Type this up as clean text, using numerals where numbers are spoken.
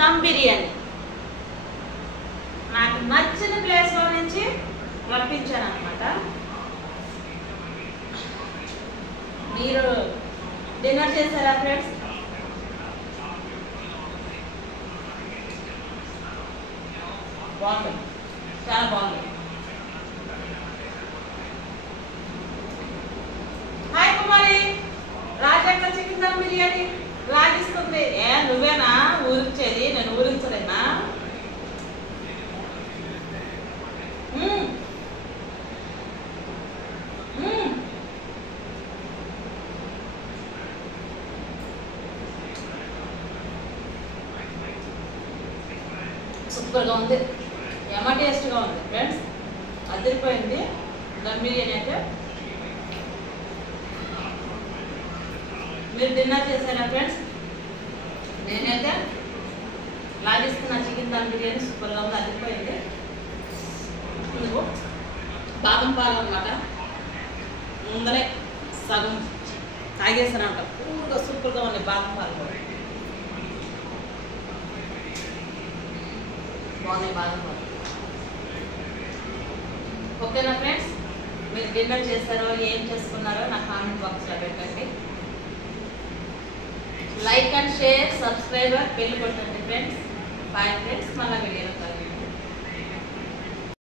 దమ్ బిర్యానీ నాకు నచ్చిన ప్లేస్లో నుంచి రప్పించాను అనమాట. మీరు డిన్నర్ చేశారా ఫ్రెండ్స్? బాగుంటుంది, చాలా బాగుంటుంది. హాయ్ కుమారి, రాజక్క చికెన్ దమ్ బిర్యానీ రాగిస్తుంది. నువ్వేనా ఊరించేది? నేను ఊరించలేనా? సూపర్గా ఉంది, ఎమ్మ టేస్ట్గా ఉంది ఫ్రెండ్స్, అదిరిపోయింది దమ్ బిర్యానీ అయితే. మీరు డిన్నర్ చేశారా ఫ్రెండ్స్? నేనైతే లాగిస్తున్న చికెన్ దమ్ బిర్యానీ సూపర్గా ఉంది, అదిరిపోయింది. బాదం పాలు అనమాట, ముందరే సగం తాగేసానంట, పూర్తిగా సూపర్గా ఉంది బాదం పాలు కూడా బాగున్నాయి బాదం పాలు. ఓకేనా ఫ్రెండ్స్, మీరు డిన్నర్ చేశారో ఏం చేసుకున్నారో నా కామెంట్ బాక్స్లో పెట్టండి. Like and share, subscriber, bell కొట్టండి ఫ్రెండ్స్. బాయ్ ఫ్రెండ్స్, మళ్ళీ వీడియో